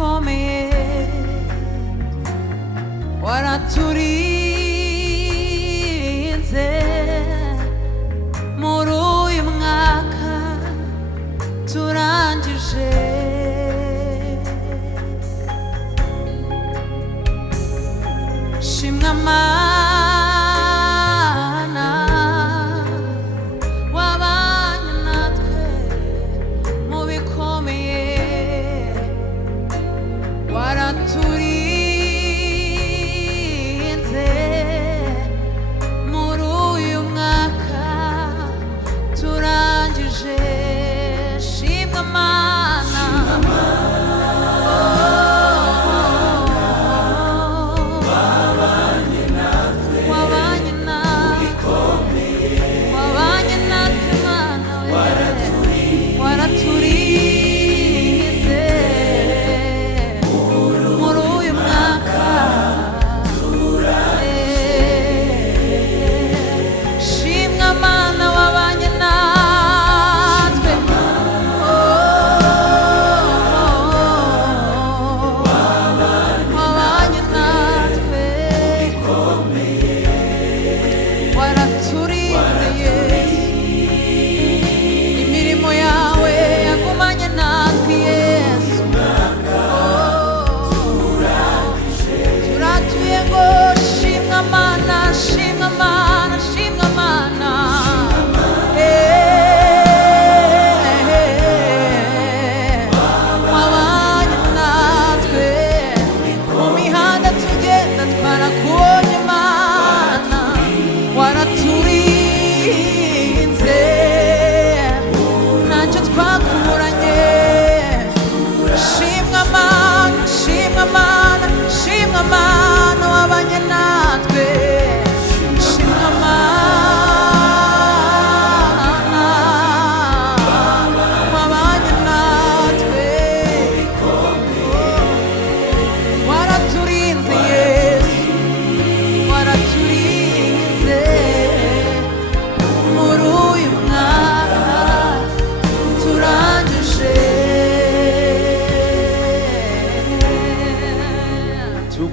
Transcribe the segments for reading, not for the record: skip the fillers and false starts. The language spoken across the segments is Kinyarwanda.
bikomeye waraturinze muri uyu mwaka turangije shimwa Mana wabanye natwe mu bikomeye waraturinze muri uyu mwaka turangije shimwa Mana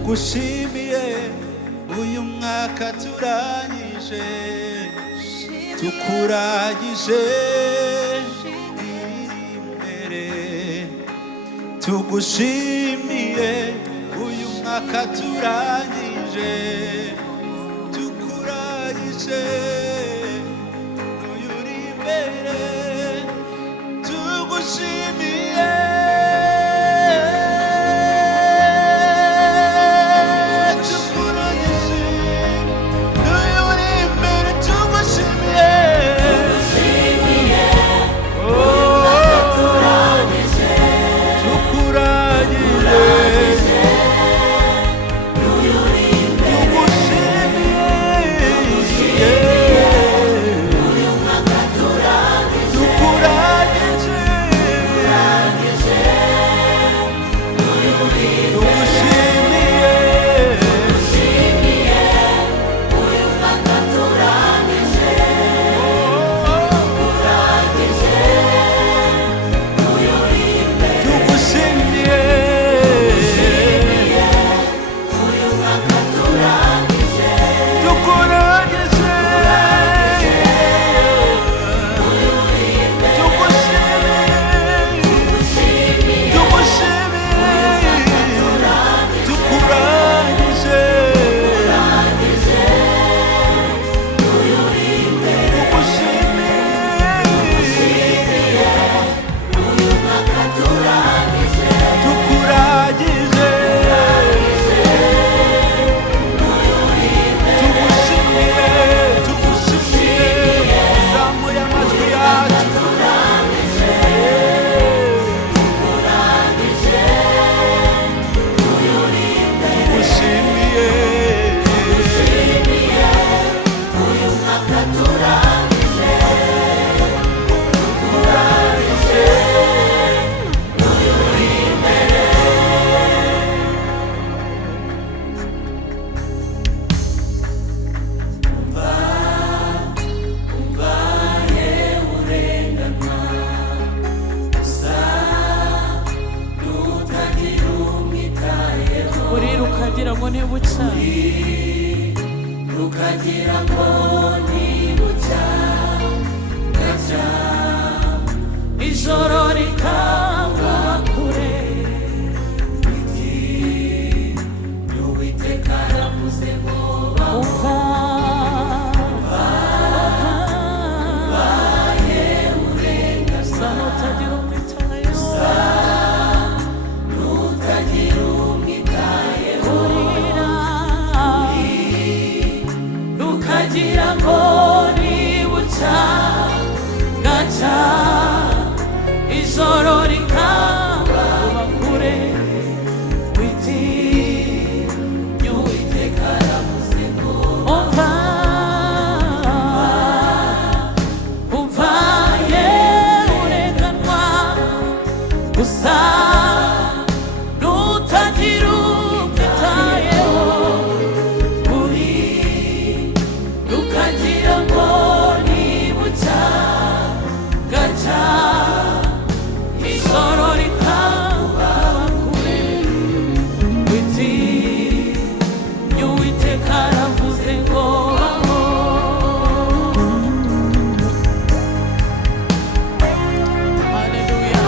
tugushimiye uyu mwaka turangije tukuragije imbere tugushimiye uyu mwaka turangije tukuragije uyu uri imbere tugushimiye rukagira ngo ntibuca rukagira ngo ntibuca gaca ijoro rikaba kure biti n'Uwiteka aravuze ngo umva baye urenga sa n'utagira umwitayeho n'utagira umwitayeho kurira rukagira ngo ntibuca gaca ijoro rikaba kure biti n'Uwiteka aravuze ngo umva umva ye urenganwa gusa n'utagira umwitayeho uri rukagira ngo ntibuca gaca ijoro rikaba kure biti y'Uwiteka aravuze ngo haleluya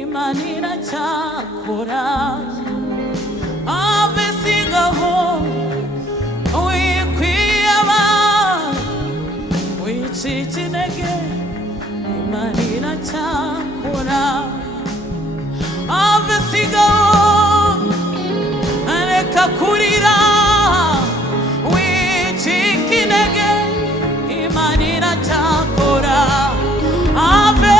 Imana iracyakora abisigaho wikwiheba wicika intege Imana iracyakora abisigaho reka kurira wicika intege Imana iracyakora ave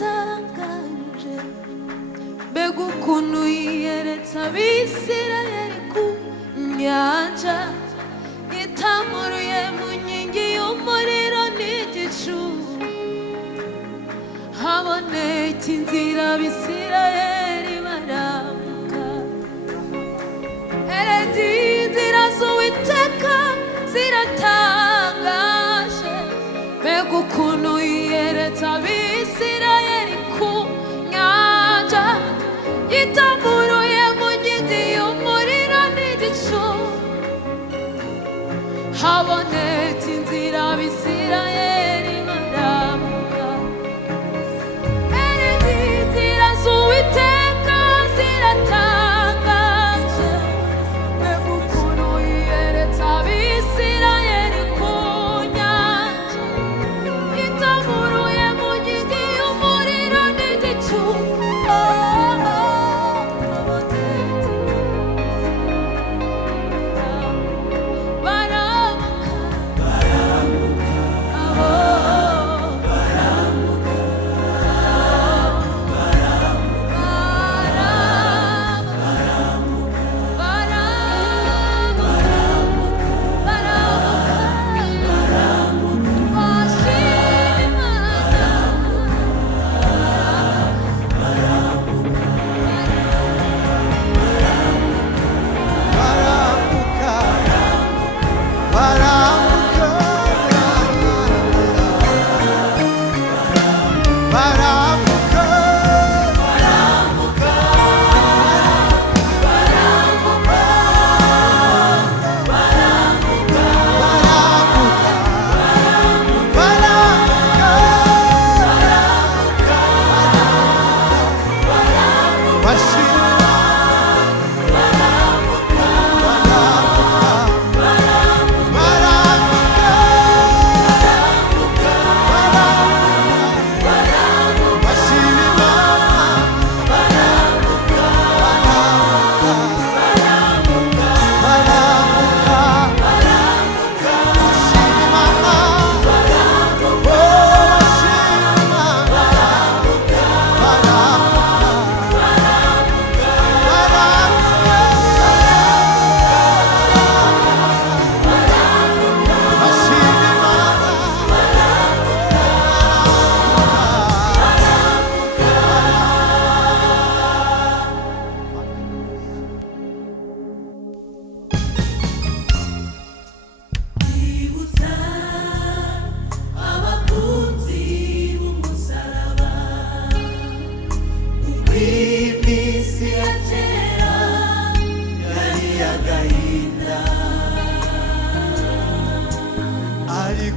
ziratangaje mbega ukuntu yiyeretse Abisirayeli ku nyanja yitamuruye mu nkingi y'umuriro n'igicu haboneka inzira Abisirayeli barambuka erega inzira z'Uwiteka ziratangaje mbega ukuntu yiyeretse Abisirayeli ku nyanja yitamuruye mu nkingi y'umuriro n'igicu habonetse inzira Abisirayeli barambuka erega inzira z'Uwiteka ziratangaje mbega ukuntu yiyeretse Abisirayeli ku nyanja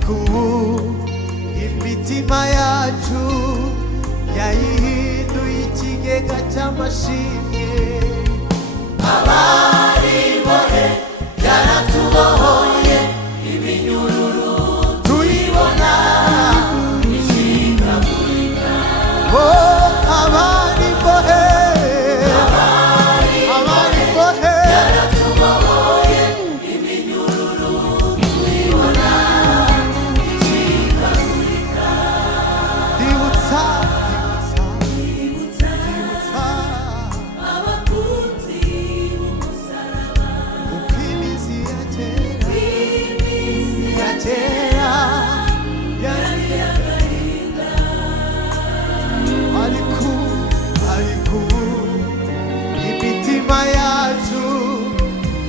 ariko ubu imitima yacu yayihinduye ikigega cy'amashimwe. abari bohe yaratubohoye iminyururu tuyibona ishikagurika. oh abari bohe yaratubohoye iminyururu tuyibona ishikagurika. ndibutsa abakunzi b'umusaraba uko iminsi ya kera yari agahinda. ariko ubu imitima yacu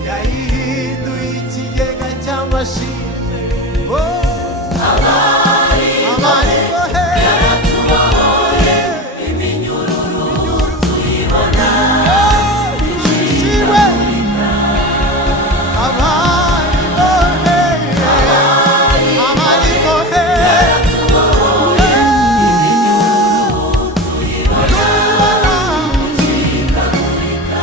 yayihinduye ikigega cy'amashimwe. abari bohe yaratubohoye iminyururu tuyibona ishimwe. abari bohe yaratubohoye iminyururu tuyibona ishikagurika.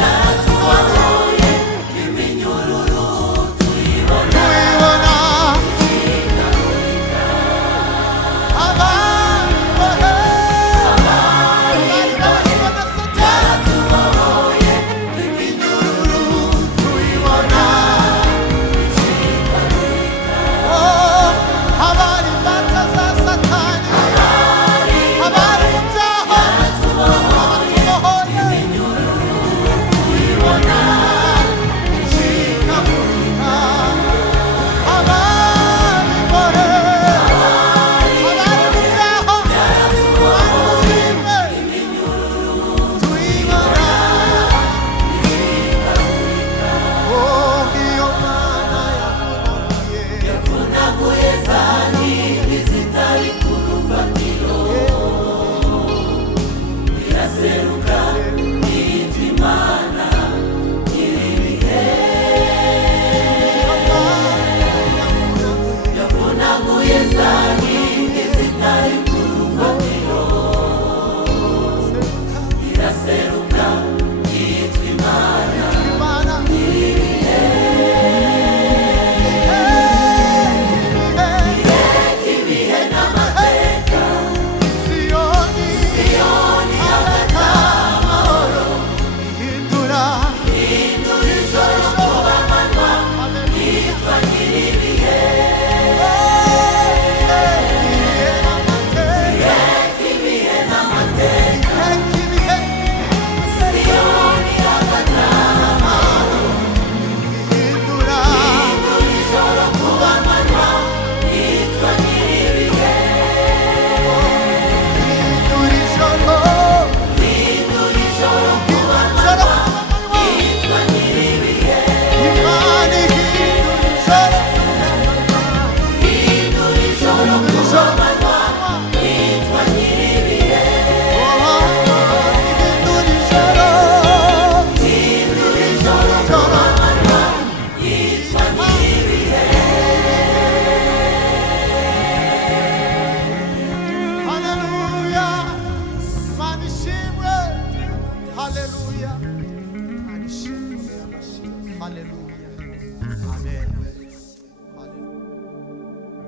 yaratubohoye iminyururu tuyibona ishikagurika. yaratubohoye iminyururu tuyibona ishikagurika. abari imbata za satani, abari mu byaha, yaratubohoye iminyururu tuyibona ishikagurika. abari bohe, abari mu byaha, yaratubohoye ishimwe tuyibona. oh iyo mana yavunaguye yavunaguye za nkindi zitari ku rufatiro, iraseruka yitwa Imana nyir'ibihe. yavunaguye za nkindi zitari ku rufatiro, iraseruka yitwa Imana Imana ibihe n'amateka. Siyoni Siyoni hagataha amahoro, ihindura hindura ijoro kuba amanywa, yitwa nyir'ibihe. ibihe n'amateka. Siyoni hagataha amahoro, hindura ijoro kuba amanywa, yitwa nyir'ibihe. hindura ijoro kuba amanywa, yitwa nyir'ibihe. hindura ijoro kuba amanywa, yitwa nyir'ibihe. hindura ijoro kuba amanywa, yitwa nyir'ibihe. Hallelujah. Imana ishimwe. Hallelujah. Imana ishimwe. Hallelujah. Amen. Hallelujah.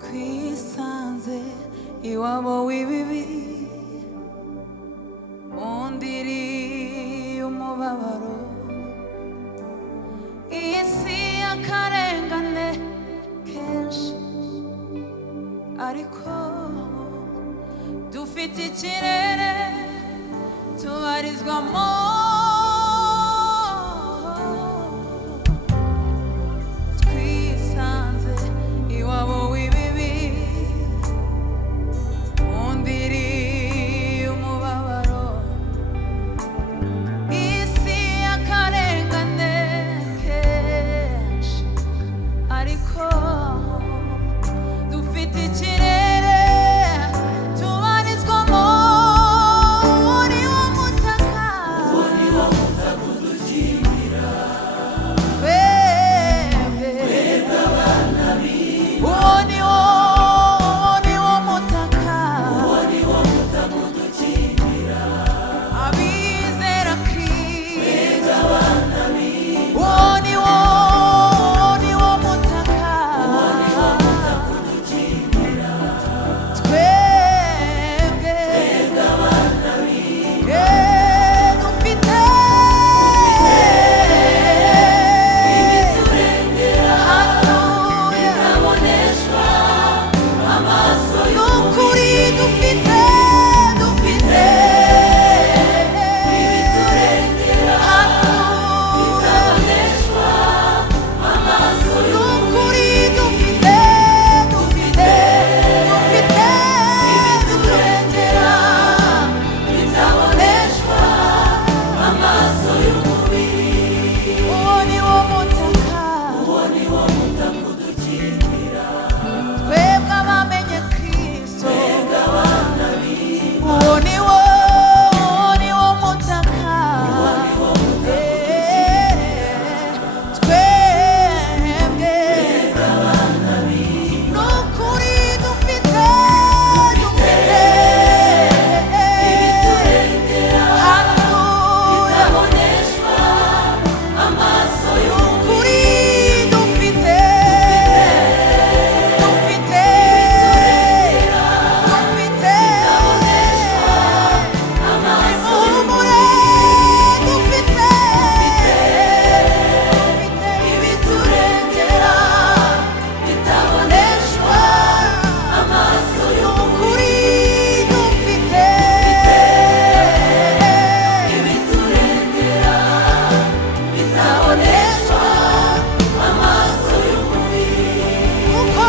twisanze iwabo w'ibibi mu ndiri y'umubabaro, iyi si y'akarengane kenshi, ariko dufite ikirere tubarizwamo, twisanze iwabo w'ibibi, undiri umubabaro, isi y'akarengane kenshi, ariko dufite ikirere tubarizwamo, uri wo mutaka udukingira, twebwe abana b'Imana, uwo ni wo mutaka udukingira, abizera Kristo, abana b'Imana, uwo ni wo mutaka udukingira, twebwe abana b'Imana, dufite ibiturengera, hatuye bitaboneshwa amaso y'ukuri, dufite ibiturengera, hatuye bitaboneshwa amaso y'ukuri, dufite ibiturengera, bitaboneshwa amaso y'umubiri, uwo ni wo mutaka udukingira, twebwe abamenye Kristo, twebwe abana b'Imana, uwo ni wo mutaka, twebwe abana b'Imana, n'ukuri dufite ibiturengera, hatuye bitaboneshwa amaso y'ukuri, dufite ihumure, dufite ibiturengera, bitaboneshwa amaso y'ukuri, dufite ibiturengera, bitaboneshwa amaso y'umubiri, uko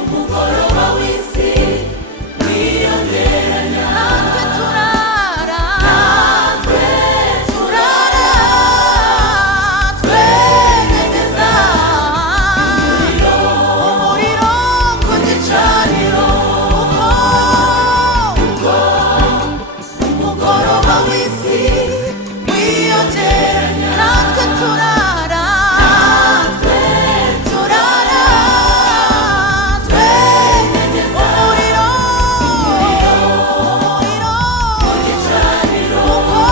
umugoroba w'isi wiyongeranya, natwe turara, twegereza umuriro ku gicaniro, uko umugoroba w'isi wiyongeranya, natwe turara, twegereza umuriro ku gicaniro, uko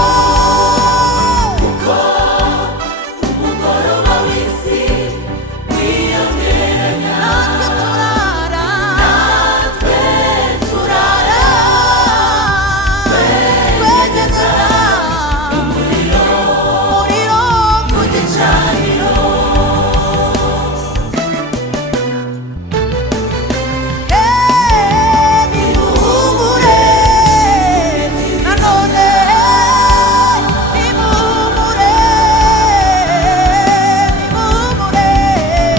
umugoroba w'isi wiyongeranya, natwe turara, twegereza umuriro ku gicaniro. Nimuhumure, nanone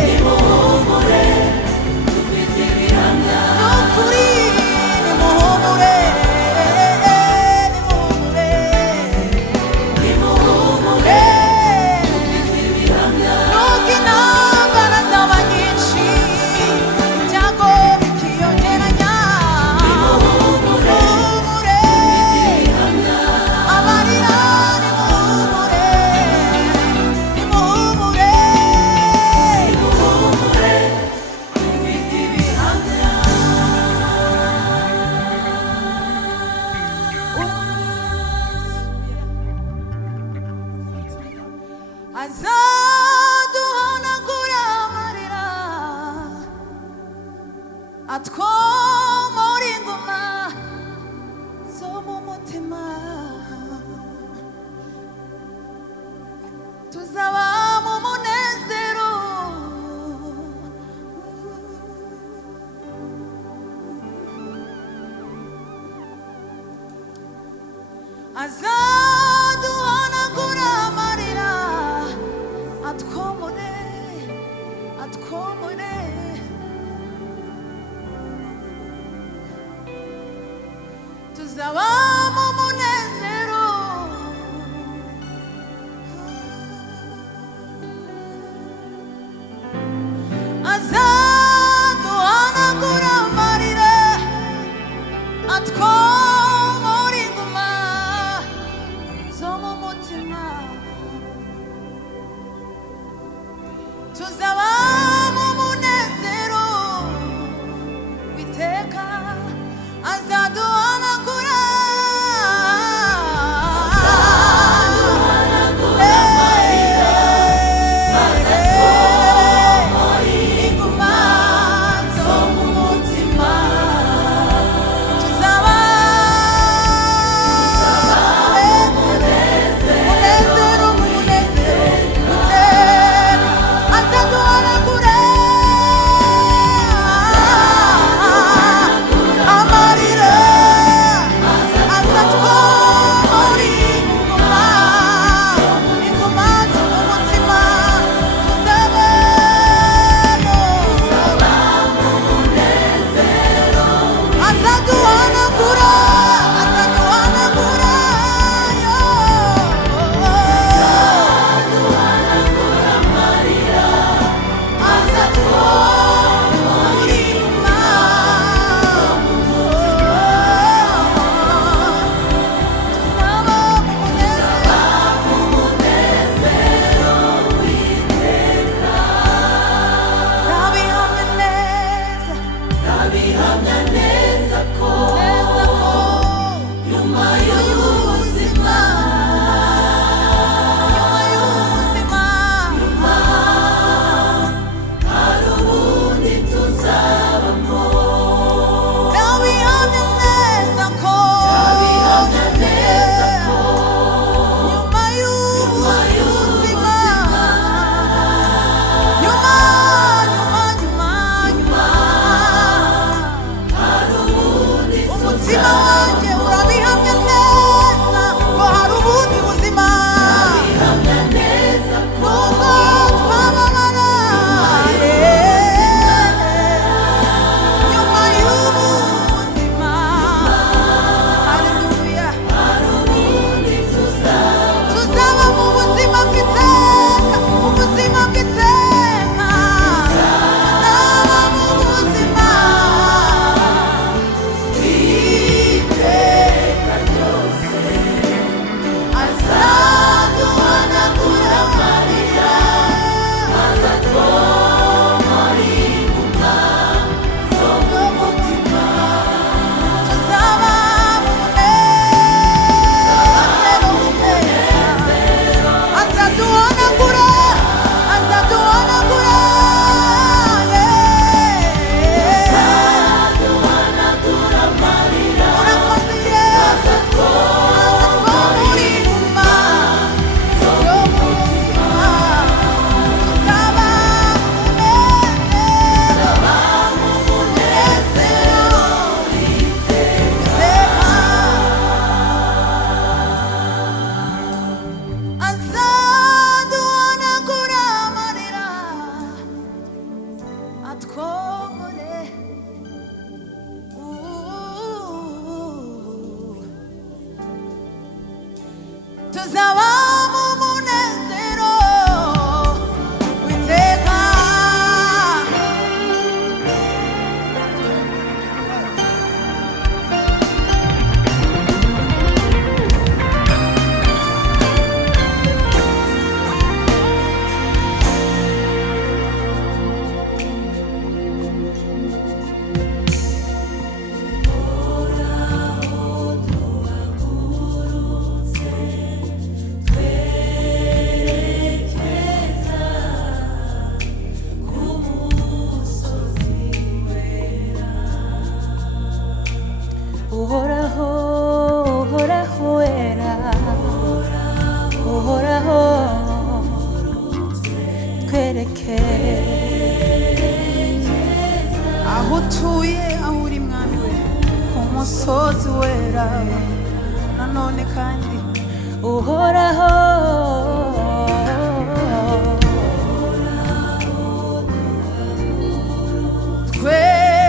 nimuhumure, dufite ibihamya, n'ukuri nimuhumure, dufite ibihamya, nubwo intambara zaba nyinshi, ibyago bikiyongeranya, nimuhumure, abarira nimuhumure, dufite ibihamya. Azaduhanagura amarira, atwomora inguma zo mu mutima, tuzaba mu munezero, tuzaba mu munezero azaduhanagura amarira atwomora inguma zo mu mutima tuzaba mu munezero witeka azaduhanagura inguma zo mu mutima tuzaba munezero witeka azaduhanagura amarira azatwomora inguma zo mu mutima tuzabayo azaduhanagura yo azatwomora inguma tuzaba mu munezero ndabihamya neza ko nyuma y'ubuzima hari ubundi tuzabamo ndabihamya neza ko nyuma y'ubuzima nyuma umutima wanjye urabihamya neza ko hari ubundi buzima nubwo twababara nyuma y'ubuzima haleluya tuzaba mu buzima bw'iteka ubuzima bw'iteka tuzaba mu buzima iteka ryose azaduhanagura amarira azatwomora inguma zo mu mutima tuzaba mu munezero witeka azaduhanagura urakoze Yesu azatwomora inguma zo mu mutima tuzaba mu munezero witeka azaduhanagura amarira atwomore tuzaba mu munezero witeka uhoraho wera uhoraho twereke aho utuye aho uri mwami we ku musozi wera nanone kandi uhoraho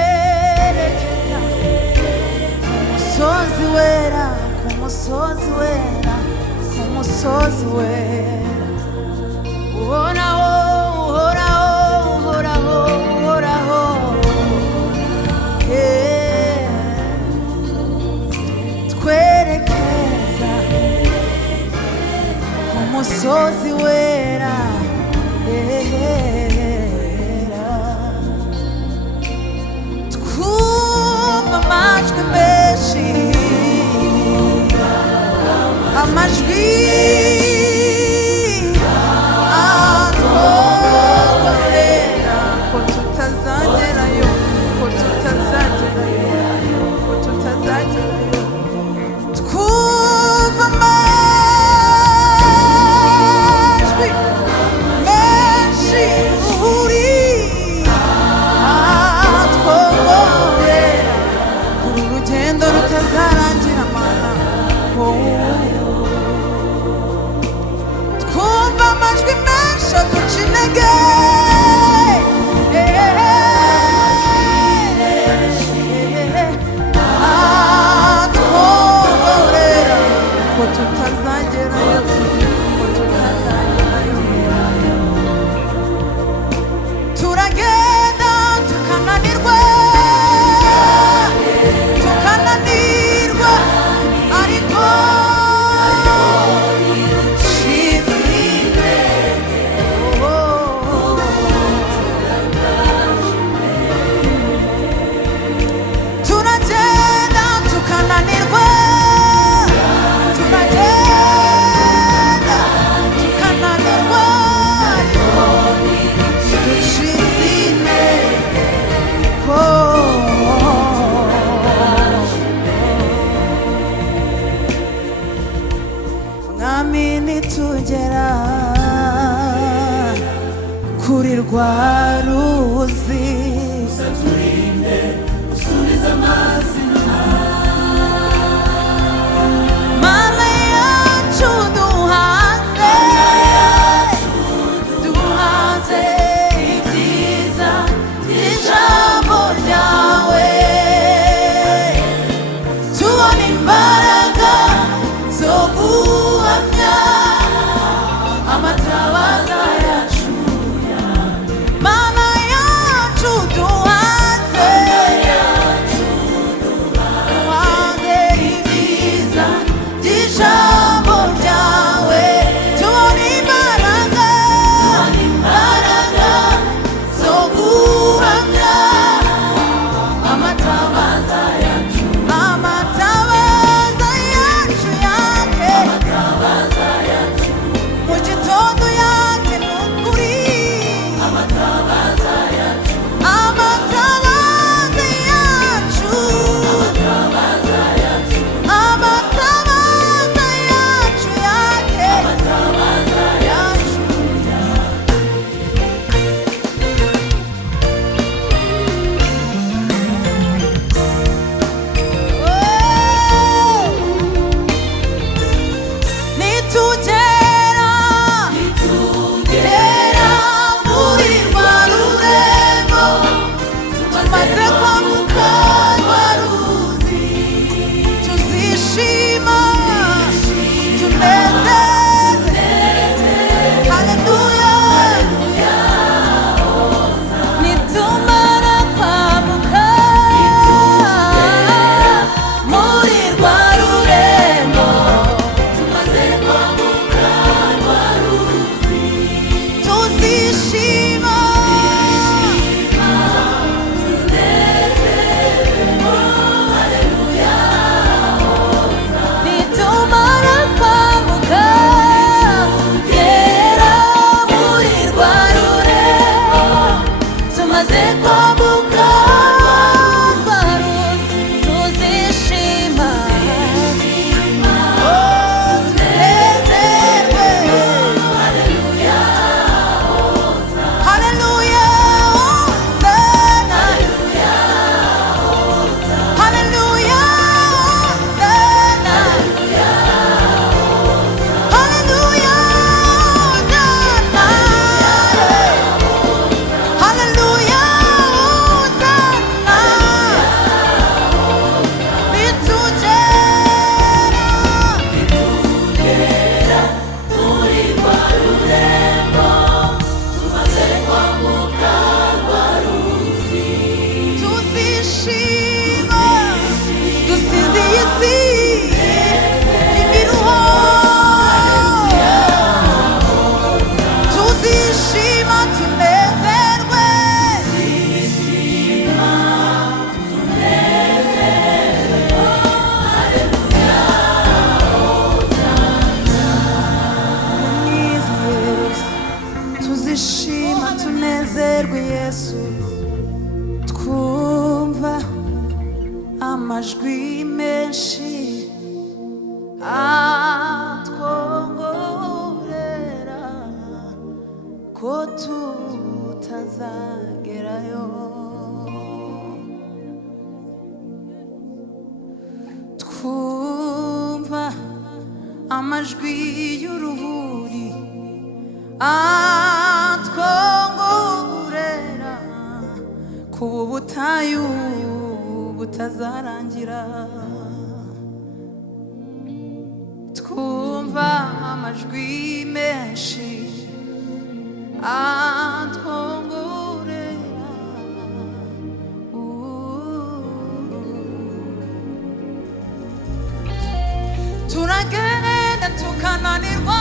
twerekeza umusozi wera musozi wera twumva amajwi menshi amajwi atwongorera ko tutazagerayo ko tutazagerayo ko tutazagerayo twumva amajwi menshi uri atwongorera uru rugendo rutazarangira mana twumva amajwi menshi aduca intege atwongorera ko tutazagerayo ko tutazagerayo turagenda tukananirwa tukananirwa ariko turagenda tukananirwa turagenda tukananirwa ducitse intego mwami nitugera kuri rwa ruzi mana yacu duhaze duhaze ibyiza by'ijambo ryawe tubona imbaraga zo guhamya amatabaza yacu mana yacu duhaze duhaze ibyiza by'ijambo ryawe tubona imbaraga zo guhamya amatabaza yacu yake mu gitondo yake ni ukuri amatabaza yacu amatabaza yacu yake yacu nitugera muri rwa rurembo tumaze kwambuka rwa ruzi tuzishima tunezeze haleluya nitumara kwambuka muri rwa rurembo tuzishima nitumara kwambuka gera muri rwa rurembo tumaze kwambuka rwa ruzi tuzishima tunezerwe tuzishima tunezerwe Yesu twumva amajwi menshi atwongorera ko tutazagerayo twumva amajwi y'uruhuri atwongorera kuba ubutayu butazarangira twumva amajwi menshi atwongorera turagenda tukananirwa